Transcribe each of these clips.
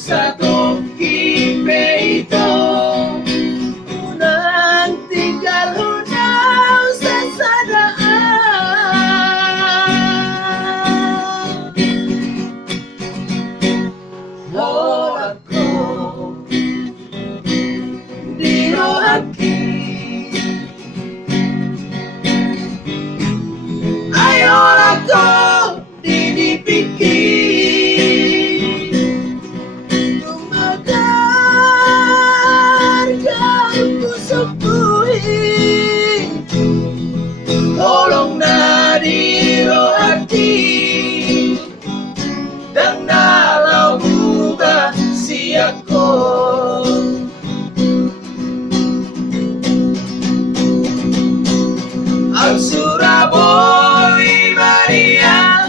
sa tungking peito. Unang tinggal hunaw sa sanaan. Lola ko, dino haki. Ayaw ako dinipikir. Tumagargang pusok buhi. Tolong na diro hati. Dan nalau buka siako. Ang Surabaya Maria,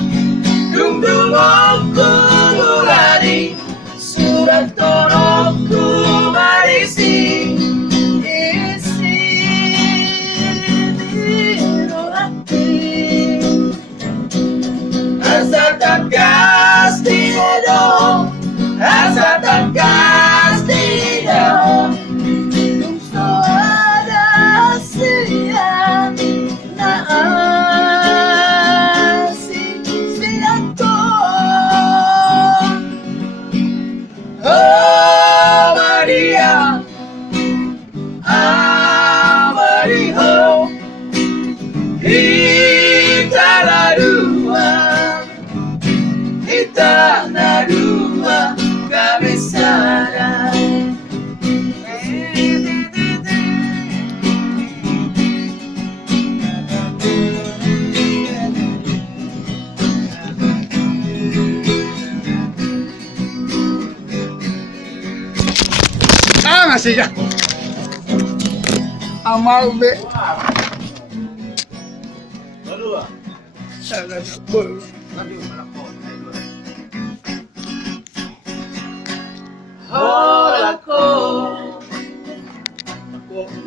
dumdumong kumulani, surat torong kumarisi, isi diro hati. Asa takas tido, asa takas tido. Gusto ada siya na asing siya ko. Oh Maria, Mariho, kita na dua kabisara. Masih ya. Amal be. Hola ko,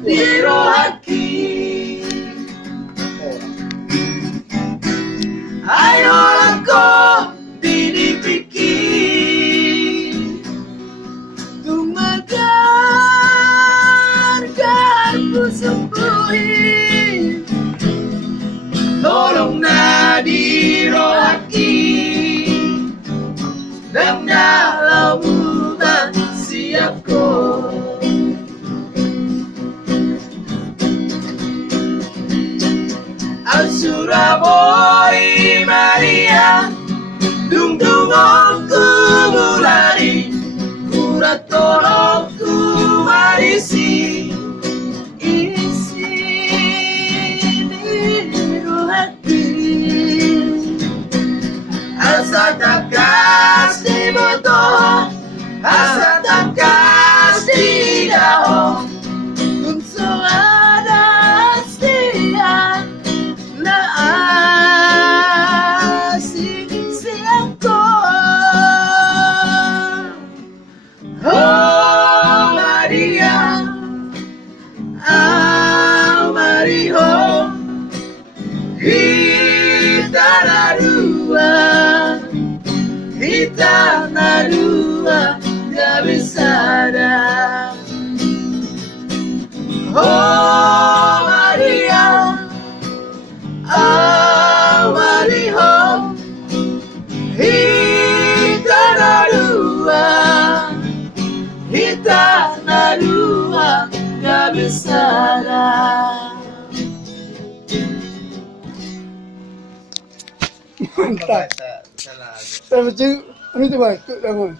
diro haki. Ayo ko dinipikir. Tumagargan pusok buhi. Tolong na diro haki. Dan dalam buka siap ko. Ang Surabaya Maria, dumdumong kumulani, kurat tolong kumarisi, isi diro hati. Asa takas di boto, asa takas di daho. Unso ada siya na asing siya ko. Oh Maria, Mariho, kita na dua kabisara. Oh Maria, Mariho, kita na dua kabisara. Mantap. Saya macam ini tu bang, tu dah pun.